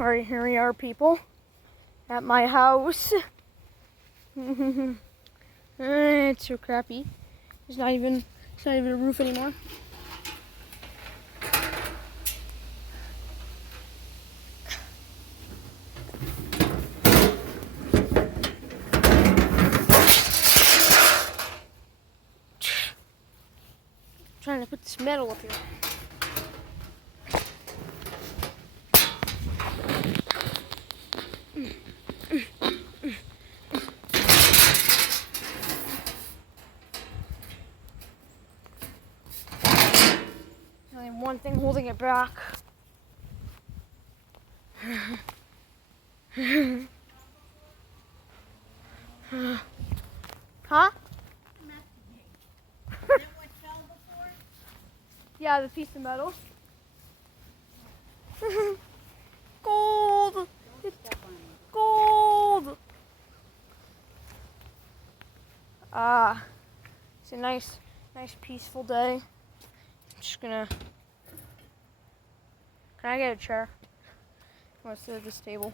Alright, here we are, people. At my house. It's so crappy. It's not even a roof anymore. Trying to put this metal up here. Only one thing holding it back. Huh? Yeah, the piece of metal. Gold! It's gold! It's a nice peaceful day. I'm just gonna... Can I get a chair? I want to sit at this table.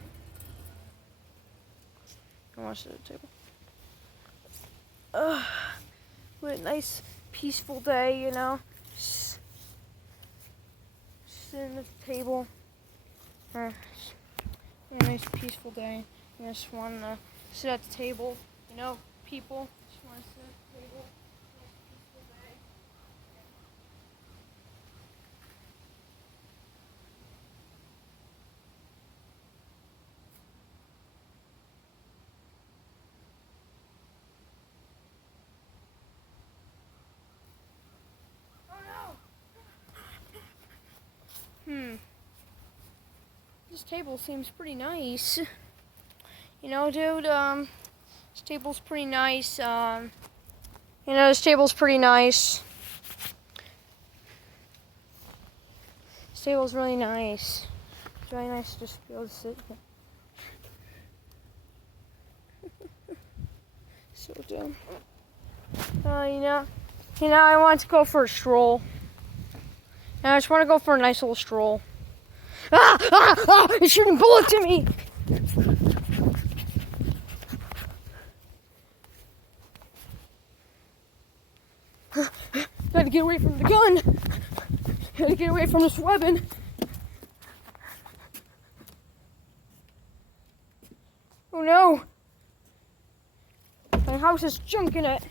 I want to sit at the table. What a nice peaceful day, you know? Just sitting at the table. A nice peaceful day. I just want to sit at the table, you know, people. Just want to sit at the table. Nice peaceful day. This table seems pretty nice. You know, dude, this table's pretty nice. This table's pretty nice. This table's really nice. It's really nice to just be able to sit here. So dumb. I want to go for a stroll. And I just want to go for a nice little stroll. It's shooting bullets at me! Gotta get away from the gun. Gotta get away from this weapon. Oh no! My house has junk in it.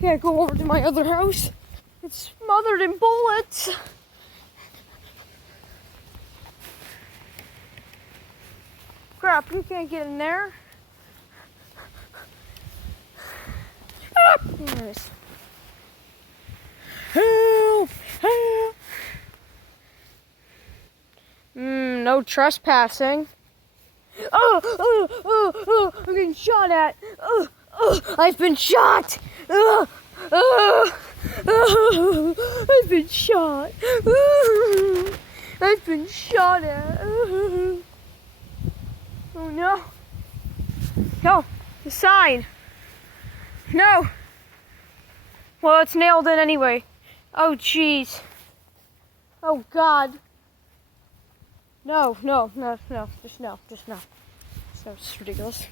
Can't go over to my other house. It's smothered in bullets. Crap, you can't get in there. Anyways. Help! Help! No trespassing. I'm getting shot at. I've been shot. I've been shot. I've been shot at. Oh no. No, the sign. No. Well, it's nailed in anyway. Oh jeez. Oh God. No. Just no. So it's ridiculous.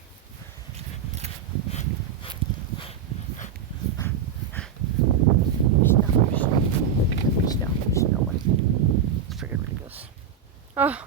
Just no way. It's freaking ridiculous. Oh.